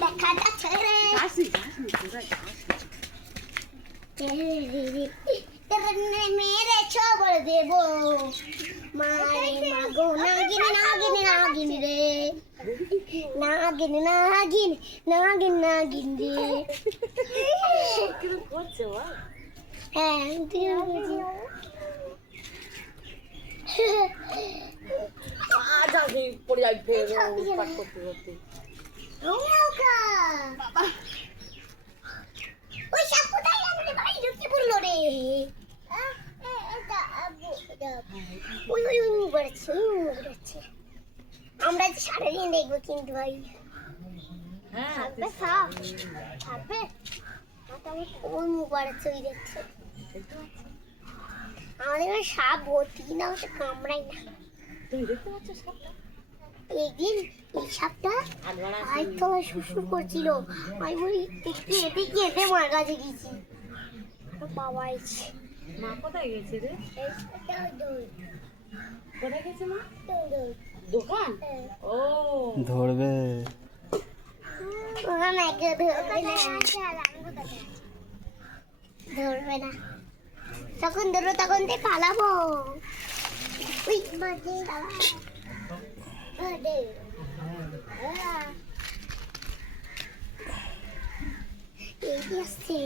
দেখা যাচ্ছে মেরে ছবল দেব মারে মাগো নাগিন নাগিন নাগিন রে নাগিন নাগিন নাগিন নাগিন রে হ্যাঁ তুই আজ আগে পড়ে যাই ফের পাঠ করতে করতে বাবা ওই সাপুটাই আমাদের বাড়ি ঢুকে পড়লো রে ওই ওই ওই বড়ছে আমরা যে সারাদিন দেখবো কিন্তু ভাই থাকবে থাকবে ওই মুখ বাড়াচ্ছে ওই দেখছে আমাদের সাপ ভর্তি কিনা ওটা কামড়াই না তুমি দেখতে পাচ্ছ সাপটা একদিন এই সাপটা হয়তো শুশুর করছিল আমি বলি একটু এতে কি এতে মার কাছে গেছি বাবা এসে মা কোথায় গেছে রে কোথায় গেছে মা দোকান ও ধরবে ওখানে কেউ ধরবে না ধরবে না তখন ধরো তখন দিয়ে পালাবো উই বাজে এই আসছে